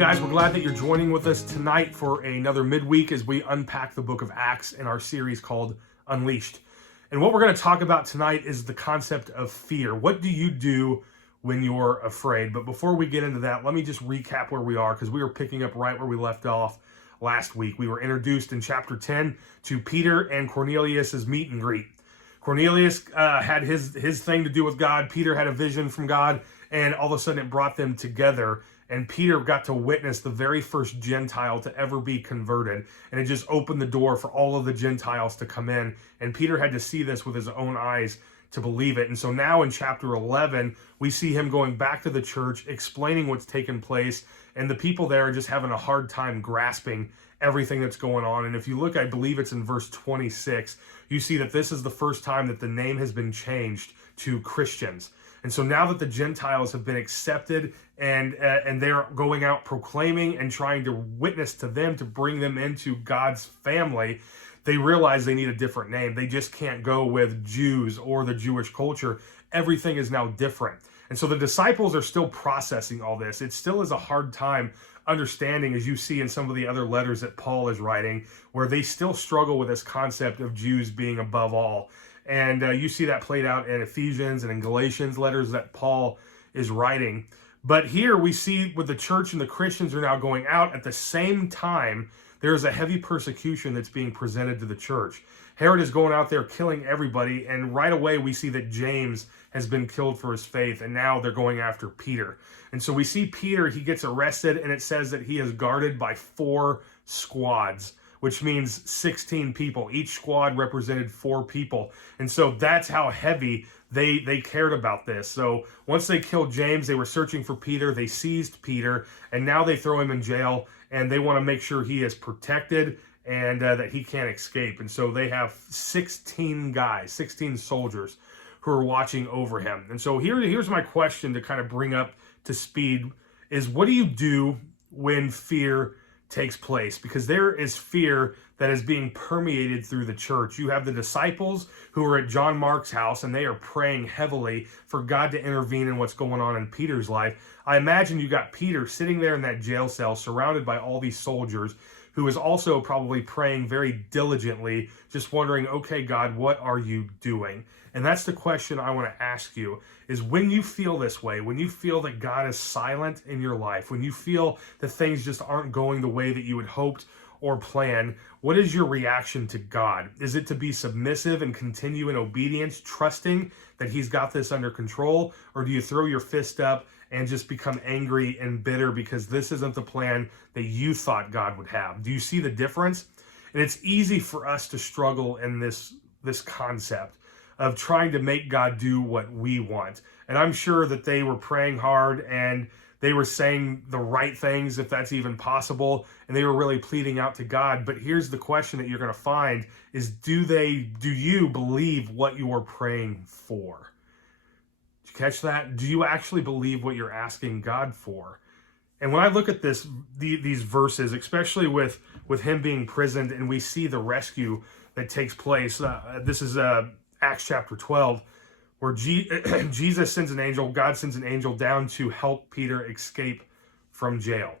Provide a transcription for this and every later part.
guys, we're glad that you're joining with us tonight for another midweek as we unpack the book of Acts in our series called Unleashed. And what we're going to talk about tonight is the concept of fear. What do you do when you're afraid? But before we get into that, let me just recap where we are, because we were picking up right where we left off last week. We were introduced in chapter 10 to Peter and Cornelius's meet and greet. Cornelius had his thing to do with God. Peter had a vision from God, and all of a sudden it brought them together. And Peter got to witness the very first Gentile to ever be converted. And it just opened the door for all of the Gentiles to come in. And Peter had to see this with his own eyes to believe it. And so now in chapter 11, we see him going back to the church, explaining what's taken place. And the people there are just having a hard time grasping everything that's going on. And if you look, I believe it's in verse 26, you see that this is the first time that the name has been changed to Christians. And so now that the Gentiles have been accepted and they're going out proclaiming and trying to witness to them to bring them into God's family, they realize they need a different name. They just can't go with Jews or the Jewish culture. Everything is now different. And so the disciples are still processing all this. It still is a hard time understanding, as you see in some of the other letters that Paul is writing, where they still struggle with this concept of Jews being above all. And you see that played out in Ephesians and in Galatians letters that Paul is writing. But here we see with the church and the Christians are now going out at the same time, there is a heavy persecution that's being presented to the church. Herod is going out there killing everybody, and right away we see that James has been killed for his faith, and now they're going after Peter. And so we see Peter, he gets arrested, and it says that he is guarded by 4 squads, which means 16 people. Each squad represented 4 people. And so that's how heavy they cared about this. So once they killed James, they were searching for Peter. They seized Peter, and now they throw him in jail, and they want to make sure he is protected and that he can't escape. And so they have 16 guys, 16 soldiers who are watching over him. And so here's my question to kind of bring up to speed is, what do you do when fear takes place? Because there is fear that is being permeated through the church. You have the disciples who are at John Mark's house, and they are praying heavily for God to intervene in what's going on in Peter's life. I imagine you got Peter sitting there in that jail cell surrounded by all these soldiers, who is also probably praying very diligently, just wondering, okay, God, what are you doing? And that's the question I want to ask you, is when you feel this way, when you feel that God is silent in your life, when you feel that things just aren't going the way that you had hoped or planned, what is your reaction to God? Is it to be submissive and continue in obedience, trusting that he's got this under control? Or do you throw your fist up and just become angry and bitter because this isn't the plan that you thought God would have? Do you see the difference? And it's easy for us to struggle in this concept of trying to make God do what we want. And I'm sure that they were praying hard and they were saying the right things, if that's even possible, and they were really pleading out to God. But here's the question that you're going to find is, do you believe what you're praying for? Did you catch that? Do you actually believe what you're asking God for? And when I look at these verses, especially with him being imprisoned, and we see the rescue that takes place, this is Acts chapter 12, where Jesus sends an angel, God sends an angel down to help Peter escape from jail.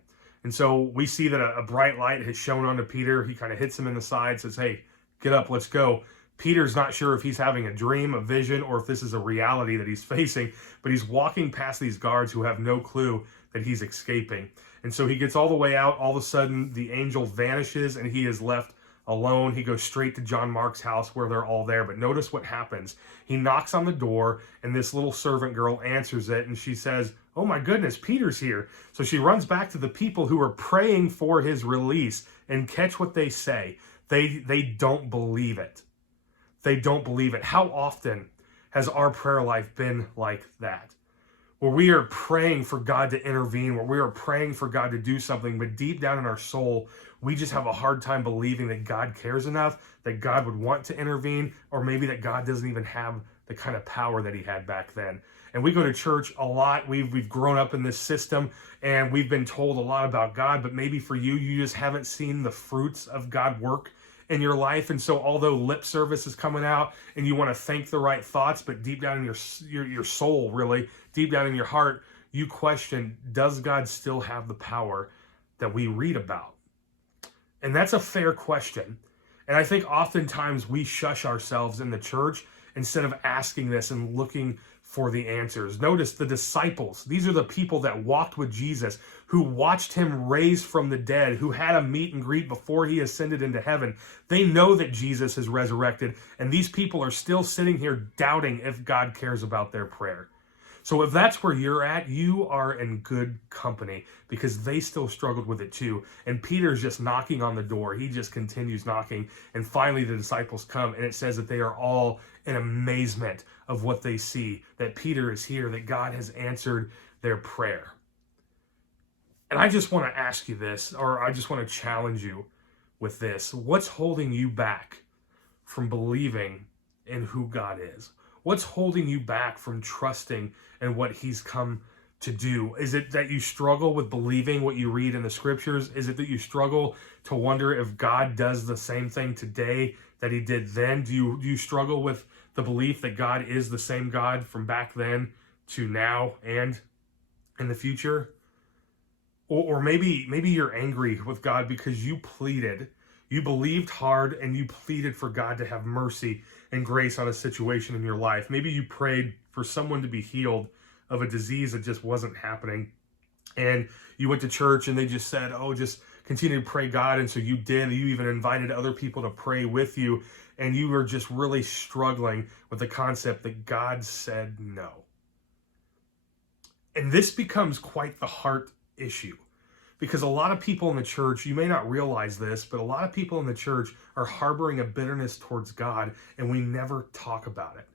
And so we see that a bright light has shone onto Peter. He kind of hits him in the side, says, hey, get up, let's go. Peter's not sure if he's having a dream, a vision, or if this is a reality that he's facing, but he's walking past these guards who have no clue that he's escaping. And so he gets all the way out. All of a sudden, the angel vanishes and he is left alone. He goes straight to John Mark's house where they're all there. But notice what happens. He knocks on the door, and this little servant girl answers it, and she says, oh my goodness, Peter's here. So she runs back to the people who are praying for his release, and catch what they say. They don't believe it. They don't believe it. How often has our prayer life been like that? Where we are praying for God to intervene, where we are praying for God to do something, but deep down in our soul, we just have a hard time believing that God cares enough, that God would want to intervene, or maybe that God doesn't even have the kind of power that he had back then. And we go to church a lot. We've grown up in this system, and we've been told a lot about God, but maybe for you, you just haven't seen the fruits of God work in your life. And so although lip service is coming out and you want to think the right thoughts, but deep down in your soul, really, deep down in your heart, you question, does God still have the power that we read about? And that's a fair question. And I think oftentimes we shush ourselves in the church instead of asking this and looking for the answers. Notice the disciples. These are the people that walked with Jesus, who watched him raise from the dead, who had a meet and greet before he ascended into heaven. They know that Jesus is resurrected, and these people are still sitting here doubting if God cares about their prayer. So if that's where you're at, you are in good company, because they still struggled with it too. And Peter's just knocking on the door. He just continues knocking. And finally the disciples come, and it says that they are all in amazement of what they see, that Peter is here, that God has answered their prayer. And I just want to ask you this, or I just want to challenge you with this. What's holding you back from believing in who God is? What's holding you back from trusting in what he's come to do? Is it that you struggle with believing what you read in the scriptures? Is it that you struggle to wonder if God does the same thing today that he did then? Do you struggle with the belief that God is the same God from back then to now and in the future? Or maybe you're angry with God because you believed hard, and you pleaded for God to have mercy and grace on a situation in your life. Maybe you prayed for someone to be healed of a disease that just wasn't happening. And you went to church and they just said, oh, just continue to pray God. And so you did. You even invited other people to pray with you. And you were just really struggling with the concept that God said no. And this becomes quite the heart issue. Because a lot of people in the church, you may not realize this, but a lot of people in the church are harboring a bitterness towards God, and we never talk about it.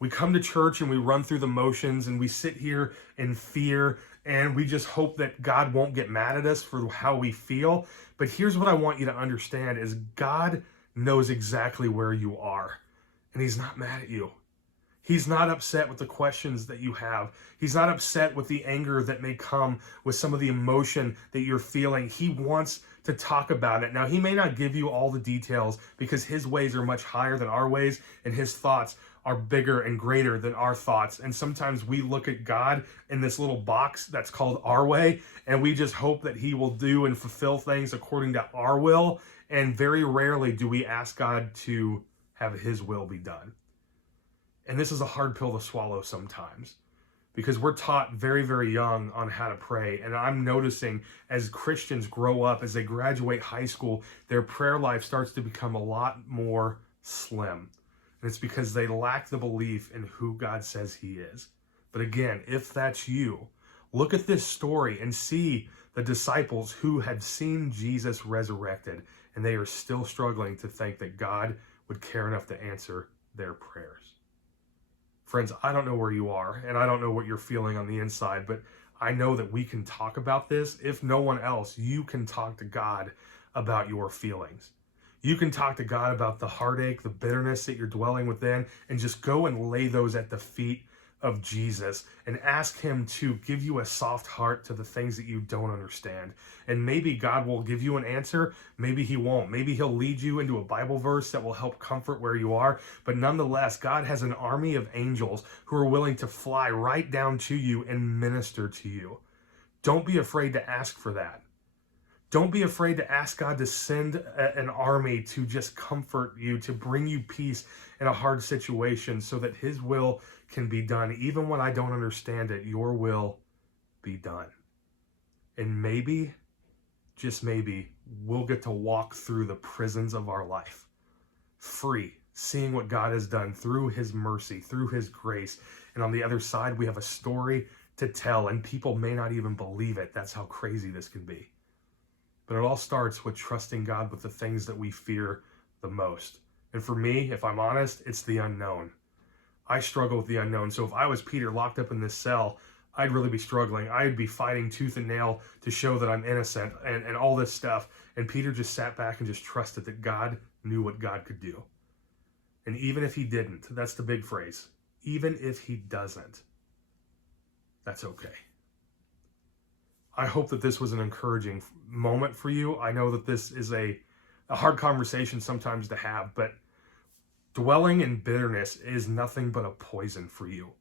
We come to church and we run through the motions, and we sit here in fear, and we just hope that God won't get mad at us for how we feel. But here's what I want you to understand is God knows exactly where you are, and he's not mad at you. He's not upset with the questions that you have. He's not upset with the anger that may come with some of the emotion that you're feeling. He wants to talk about it. Now, he may not give you all the details because his ways are much higher than our ways, and his thoughts are bigger and greater than our thoughts. And sometimes we look at God in this little box that's called our way, and we just hope that he will do and fulfill things according to our will. And very rarely do we ask God to have his will be done. And this is a hard pill to swallow sometimes, because we're taught very, very young on how to pray. And I'm noticing as Christians grow up, as they graduate high school, their prayer life starts to become a lot more slim. And it's because they lack the belief in who God says he is. But again, if that's you, look at this story and see the disciples who had seen Jesus resurrected, and they are still struggling to think that God would care enough to answer their prayers. Friends, I don't know where you are, and I don't know what you're feeling on the inside, but I know that we can talk about this. If no one else, you can talk to God about your feelings. You can talk to God about the heartache, the bitterness that you're dwelling within, and just go and lay those at the feet of Jesus and ask him to give you a soft heart to the things that you don't understand. And maybe God will give you an answer. Maybe he won't. Maybe he'll lead you into a Bible verse that will help comfort where you are. But nonetheless, God has an army of angels who are willing to fly right down to you and minister to you. Don't be afraid to ask for that. Don't be afraid to ask God to send an army to just comfort you, to bring you peace in a hard situation so that his will can be done. Even when I don't understand it, your will be done. And maybe, just maybe, we'll get to walk through the prisons of our life, free, seeing what God has done through his mercy, through his grace. And on the other side, we have a story to tell, and people may not even believe it. That's how crazy this can be. But it all starts with trusting God with the things that we fear the most. And for me, if I'm honest, it's the unknown. I struggle with the unknown. So if I was Peter locked up in this cell, I'd really be struggling. I'd be fighting tooth and nail to show that I'm innocent and all this stuff. And Peter just sat back and just trusted that God knew what God could do. And even if he didn't, that's the big phrase, even if he doesn't, that's okay. I hope that this was an encouraging moment for you. I know that this is a hard conversation sometimes to have, but dwelling in bitterness is nothing but a poison for you.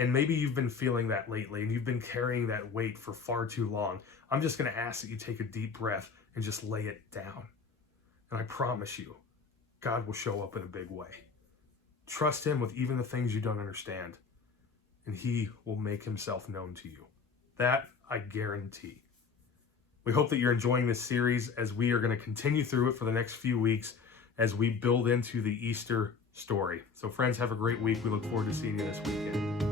And maybe you've been feeling that lately and you've been carrying that weight for far too long. I'm just going to ask that you take a deep breath and just lay it down. And I promise you, God will show up in a big way. Trust him with even the things you don't understand, and he will make himself known to you. That I guarantee. We hope that you're enjoying this series as we are going to continue through it for the next few weeks as we build into the Easter story. So friends, have a great week. We look forward to seeing you this weekend.